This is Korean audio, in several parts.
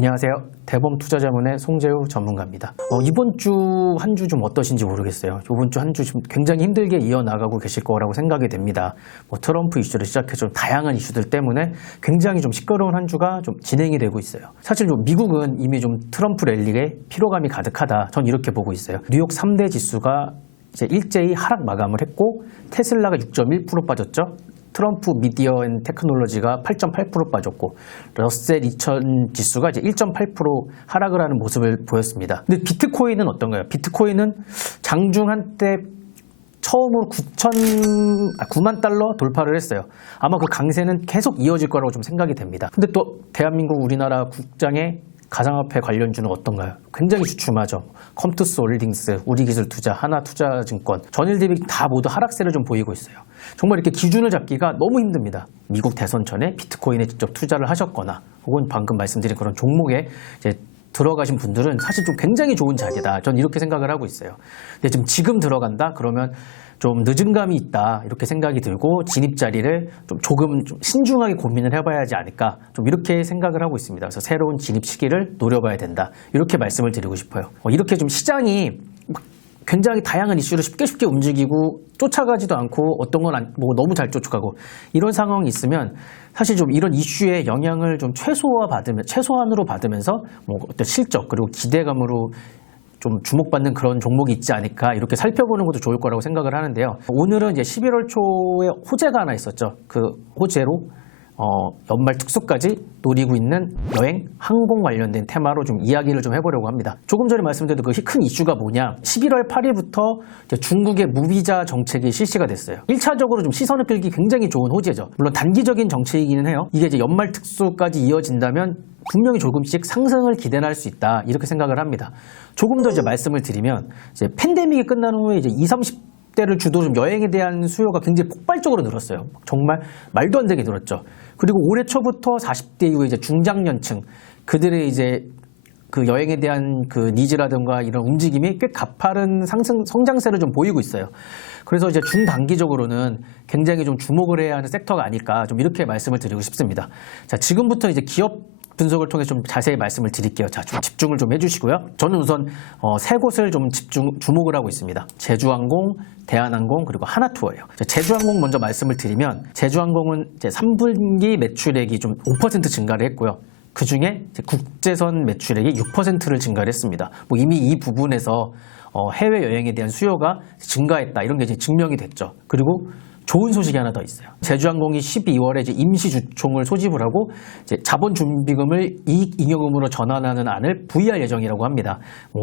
안녕하세요. 대범투자자문의 송재우 전문가입니다. 이번 주 한 주 좀 어떠신지 모르겠어요. 이번 주 한 주 좀 굉장히 힘들게 이어나가고 계실 거라고 생각이 됩니다. 트럼프 이슈를 시작해서 다양한 이슈들 때문에 굉장히 좀 시끄러운 한 주가 좀 진행이 되고 있어요. 사실 좀 미국은 이미 좀 트럼프 랠리에 피로감이 가득하다. 전 이렇게 보고 있어요. 뉴욕 3대 지수가 이제 일제히 하락 마감을 했고 테슬라가 6.1% 빠졌죠. 트럼프 미디어 앤 테크놀로지가 8.8% 빠졌고 러셀 2000 지수가 이제 1.8% 하락을 하는 모습을 보였습니다. 근데 비트코인은 어떤가요? 비트코인은 장중 한때 처음으로 9만 달러 돌파를 했어요. 아마 그 강세는 계속 이어질 거라고 좀 생각이 됩니다. 근데 또 대한민국 우리나라 국장의 가상화폐 관련주는 어떤가요? 굉장히 주춤하죠. 컴투스 홀딩스, 우리기술투자, 하나투자증권, 전일 대비 다 모두 하락세를 좀 보이고 있어요. 정말 이렇게 기준을 잡기가 너무 힘듭니다. 미국 대선 전에 비트코인에 직접 투자를 하셨거나 혹은 방금 말씀드린 그런 종목에 이제 들어가신 분들은 사실 좀 굉장히 좋은 자리다. 전 이렇게 생각을 하고 있어요. 근데 지금 들어간다? 그러면 좀 늦은 감이 있다. 이렇게 생각이 들고 진입 자리를 조금 신중하게 고민을 해봐야 하지 않을까. 좀 이렇게 생각을 하고 있습니다. 그래서 새로운 진입 시기를 노려봐야 된다. 이렇게 말씀을 드리고 싶어요. 이렇게 좀 시장이 굉장히 다양한 이슈를 쉽게 움직이고 쫓아가지도 않고 어떤 건 너무 잘 쫓아가고 이런 상황이 있으면 사실 좀 이런 이슈의 영향을 좀 최소한으로 받으면서 어떤 실적 그리고 기대감으로 좀 주목받는 그런 종목이 있지 않을까 이렇게 살펴보는 것도 좋을 거라고 생각을 하는데요. 오늘은 이제 11월 초에 호재가 하나 있었죠. 그 호재로 연말 특수까지 노리고 있는 여행, 항공 관련된 테마로 좀 이야기를 좀 해보려고 합니다. 조금 전에 말씀드린 그 큰 이슈가 뭐냐? 11월 8일부터 중국의 무비자 정책이 실시가 됐어요. 1차적으로 좀 시선을 끌기 굉장히 좋은 호재죠. 물론 단기적인 정책이기는 해요. 이게 이제 연말 특수까지 이어진다면 분명히 조금씩 상승을 기대할 수 있다. 이렇게 생각을 합니다. 조금 더 이제 말씀을 드리면 이제 팬데믹이 끝난 후에 이제 20, 30대를 주도 좀 여행에 대한 수요가 굉장히 폭발적으로 늘었어요. 정말 말도 안 되게 늘었죠. 그리고 올해 초부터 40대 이후에 이제 중장년층 그들의 이제 그 여행에 대한 그 니즈라든가 이런 움직임이 꽤 가파른 성장세를 좀 보이고 있어요. 그래서 이제 중단기적으로는 굉장히 좀 주목을 해야 하는 sek터가 아닐까 좀 이렇게 말씀을 드리고 싶습니다. 자, 지금부터 이제 기업 분석을 통해 좀 자세히 말씀을 드릴게요. 자, 좀 집중을 좀 해주시고요. 저는 우선 세 곳을 좀 주목을 하고 있습니다. 제주항공, 대한항공 그리고 하나투어예요. 제주항공 먼저 말씀을 드리면 제주항공은 이제 3분기 매출액이 좀 5% 증가를 했고요. 그 중에 국제선 매출액이 6%를 증가를 했습니다. 이미 이 부분에서 해외 여행에 대한 수요가 증가했다 이런 게 이제 증명이 됐죠. 그리고 좋은 소식이 하나 더 있어요. 제주항공이 12월에 이제 임시주총을 소집을 하고 이제 자본준비금을 이익잉여금으로 전환하는 안을 부의할 예정이라고 합니다.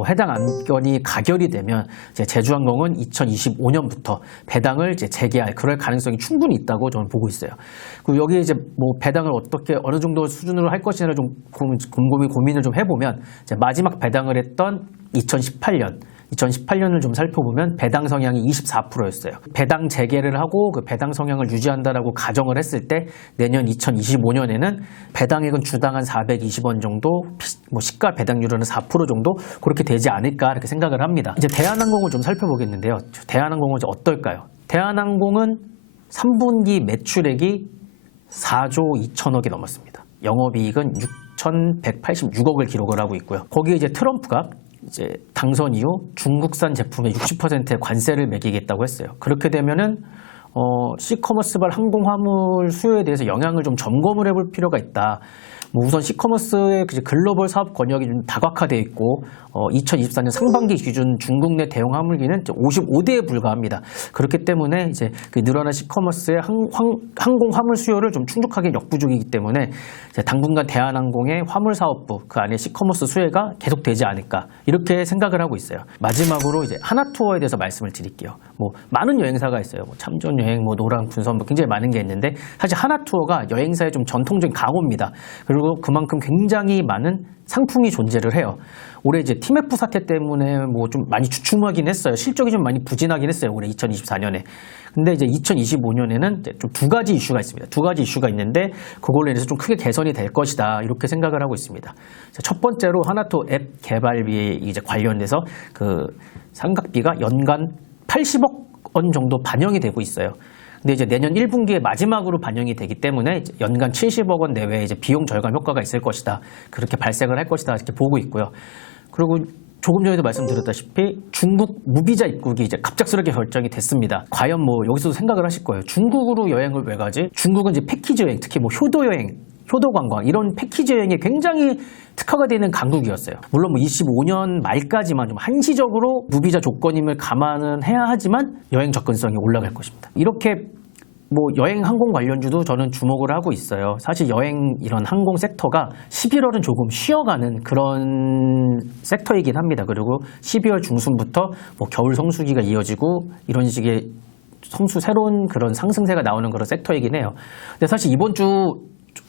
해당 안건이 가결이 되면 이제 제주항공은 2025년부터 배당을 이제 재개할 그럴 가능성이 충분히 있다고 저는 보고 있어요. 그리고 여기에 이제 배당을 어떻게 어느 정도 수준으로 할 것이냐를 좀 곰곰이 고민을 좀 해보면 이제 마지막 배당을 했던 2018년을 좀 살펴보면 배당 성향이 24%였어요. 배당 재개를 하고 그 배당 성향을 유지한다라고 가정을 했을 때 내년 2025년에는 배당액은 주당 한 420원 정도, 시가 배당률은 4% 정도 그렇게 되지 않을까 이렇게 생각을 합니다. 이제 대한항공을 좀 살펴보겠는데요. 대한항공은 이제 어떨까요? 대한항공은 3분기 매출액이 4조 2천억이 넘었습니다. 영업이익은 6,186억을 기록을 하고 있고요. 거기에 이제 트럼프가 이제 당선 이후 중국산 제품의 60%의 관세를 매기겠다고 했어요. 그렇게 되면은 시커머스발 항공 화물 수요에 대해서 영향을 좀 점검을 해볼 필요가 있다. 우선 시커머스의 글로벌 사업 권역이 좀 다각화되어 있고 2024년 상반기 기준 중국 내 대형 화물기는 55대에 불과합니다. 그렇기 때문에 이제 그 늘어난 시커머스의 항공 화물 수요를 좀 충족하기 역부족이기 때문에 이제 당분간 대한항공의 화물 사업부 그 안에 시커머스 수혜가 계속되지 않을까 이렇게 생각을 하고 있어요. 마지막으로 이제 하나투어에 대해서 말씀을 드릴게요. 많은 여행사가 있어요. 참전여행, 노랑, 군선 굉장히 많은 게 있는데 사실 하나투어가 여행사의 좀 전통적인 강호입니다. 그리고 그만큼 굉장히 많은 상품이 존재를 해요. 올해 이제 TMF 사태 때문에 좀 많이 주춤하긴 했어요. 실적이 좀 많이 부진하긴 했어요. 올해 2024년에. 근데 이제 2025년에는 좀 두 가지 이슈가 있습니다. 두 가지 이슈가 있는데 그걸로 인해서 좀 크게 개선이 될 것이다. 이렇게 생각을 하고 있습니다. 첫 번째로 하나투어 앱 개발비에 이제 관련돼서 그 상각비가 연간 80억 원 정도 반영이 되고 있어요. 근데 이제 내년 1분기에 마지막으로 반영이 되기 때문에 연간 70억 원 내외의 이제 비용 절감 효과가 있을 것이다. 그렇게 발생을 할 것이다. 이렇게 보고 있고요. 그리고 조금 전에도 말씀드렸다시피 중국 무비자 입국이 이제 갑작스럽게 결정이 됐습니다. 과연 뭐 여기서도 생각을 하실 거예요. 중국으로 여행을 왜 가지? 중국은 이제 패키지 여행, 특히 뭐 효도 여행, 효도 관광 이런 패키지 여행에 굉장히 특화가 되는 강국이었어요. 물론 뭐 25년 말까지만 좀 한시적으로 무비자 조건임을 감안은 해야 하지만 여행 접근성이 올라갈 것입니다. 이렇게 뭐 여행 항공 관련주도 저는 주목을 하고 있어요. 사실 여행 이런 항공 섹터가 11월은 조금 쉬어가는 그런 섹터이긴 합니다. 그리고 12월 중순부터 뭐 겨울 성수기가 이어지고 이런 식의 새로운 그런 상승세가 나오는 그런 섹터이긴 해요. 근데 사실 이번 주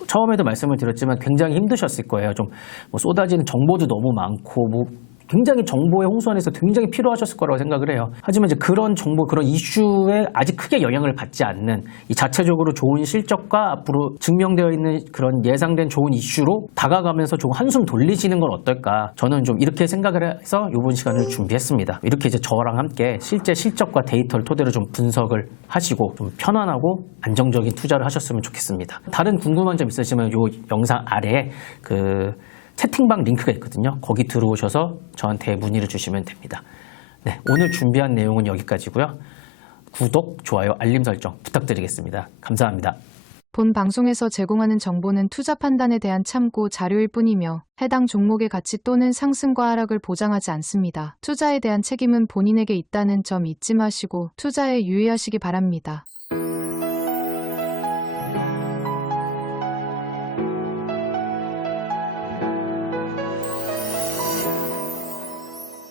처음에도 말씀을 드렸지만 굉장히 힘드셨을 거예요. 좀 뭐 쏟아지는 정보도 너무 많고 뭐 굉장히 정보의 홍수 안에서 굉장히 필요하셨을 거라고 생각을 해요. 하지만 이제 그런 정보, 그런 이슈에 아직 크게 영향을 받지 않는 이 자체적으로 좋은 실적과 앞으로 증명되어 있는 그런 예상된 좋은 이슈로 다가가면서 조금 한숨 돌리시는 건 어떨까? 저는 좀 이렇게 생각을 해서 이번 시간을 준비했습니다. 이렇게 이제 저랑 함께 실제 실적과 데이터를 토대로 좀 분석을 하시고 좀 편안하고 안정적인 투자를 하셨으면 좋겠습니다. 다른 궁금한 점 있으시면 이 영상 아래에 채팅방 링크가 있거든요. 거기 들어오셔서 저한테 문의를 주시면 됩니다. 네, 오늘 준비한 내용은 여기까지고요. 구독, 좋아요, 알림 설정 부탁드리겠습니다. 감사합니다. 본 방송에서 제공하는 정보는 투자 판단에 대한 참고 자료일 뿐이며 해당 종목의 가치 또는 상승과 하락을 보장하지 않습니다. 투자에 대한 책임은 본인에게 있다는 점 잊지 마시고 투자에 유의하시기 바랍니다.